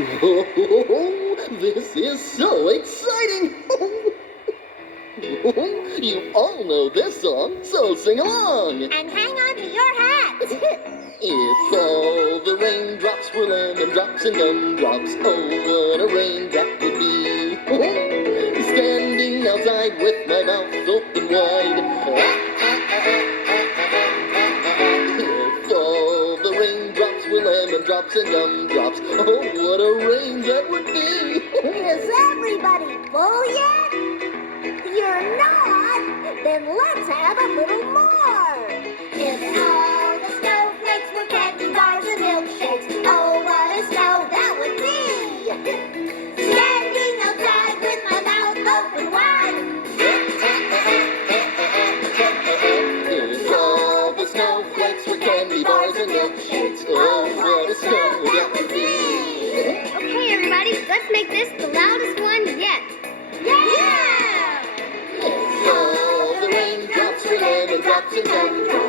Oh, this is so exciting! You all know this song, so sing along! And hang on to your hats! If all the raindrops were lemon drops and gumdrops, oh, what a raindrop would be! Standing outside with my mouth open wide. If all the raindrops were lemon drops and gumdrops, oh, what a rain that would be! Is everybody full yet? You're not? Then let's have a little more. If all the snowflakes were candy bars and milkshakes, oh, what a snow that would be! Standing outside with my mouth open wide. If all the snowflakes were candy bars and milkshakes, oh, what a snow that would be! Okay, everybody, let's make this the loudest one yet. Yeah! If all the raindrops were lemon drops and gumdrops,